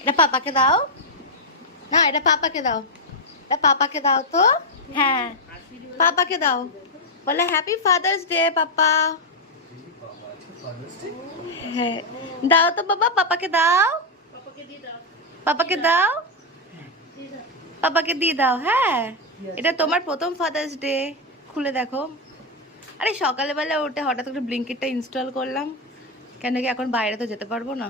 এটা পাপাকে দাও না, এটা পাপাকে দাও, এটা পাপাকে দাও তো। হ্যাঁ পাপাকে দাও, বলে হ্যাপি ফাদার্স ডে পাপা। হ্যাঁ দাও তো বাবা, পাপাকে দাও, পাপাকে দাও, পাপাকে দিয়ে দাও। হ্যাঁ এটা তোমার প্রথম ফাদার্স ডে, খুলে দেখো। আরে সকালবেলা উঠে হঠাৎ করে ব্লিঙ্কিটটা ইনস্টল করলাম, কেন কি এখন বাইরে তো যেতে পারবো না।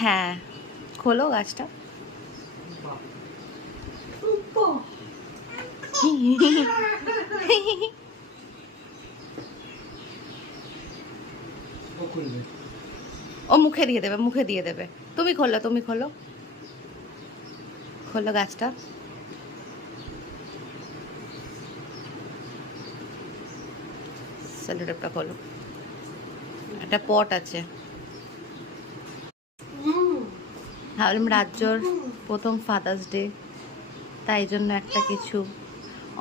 হ্যাঁ খোলো গাছটা। ও মুখে দিয়ে দেবে, মুখে দিয়ে দেবে। তুমি খোলো, তুমি খোলো, খোলো গাছটা। সেলোটেপটা খোলো, একটা পট আছে। ভাবলাম রাজ্যর প্রথম ফাদার্স ডে, তাই জন্য একটা কিছু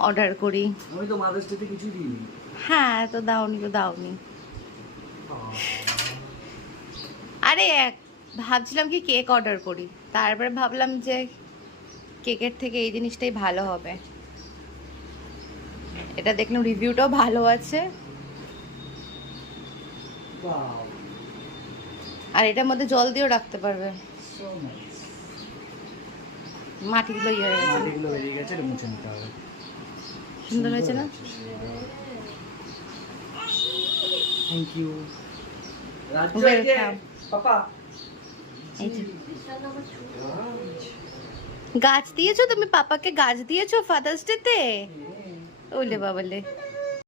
অর্ডার করি। আমি তো মাদার্স ডেতে কিছু দিইনি। হ্যাঁ তো দাওনি, তো দাওনি। আরে ভাবছিলাম কি কেক অর্ডার করি, তারপরে ভাবলাম যে কেকের থেকে এই জিনিসটাই ভালো হবে। এটা দেখলাম রিভিউটাও ভালো আছে, ওয়াও, আর এটার মধ্যে জল দিয়েও রাখতে পারবে। So nice. মাটিগুলো ইয়ে হয়ে গেছে, মাটিগুলো বেরিয়ে গেছে, এটা মুছে নিতে হবে। সুন্দর হয়েছে না? Thank you Welcome. পাপা। এই যে গাছ দিয়েছো তুমি, পাপাকে গাছ দিয়েছো ফাদার্স ডে তে? ওলে বাবালে।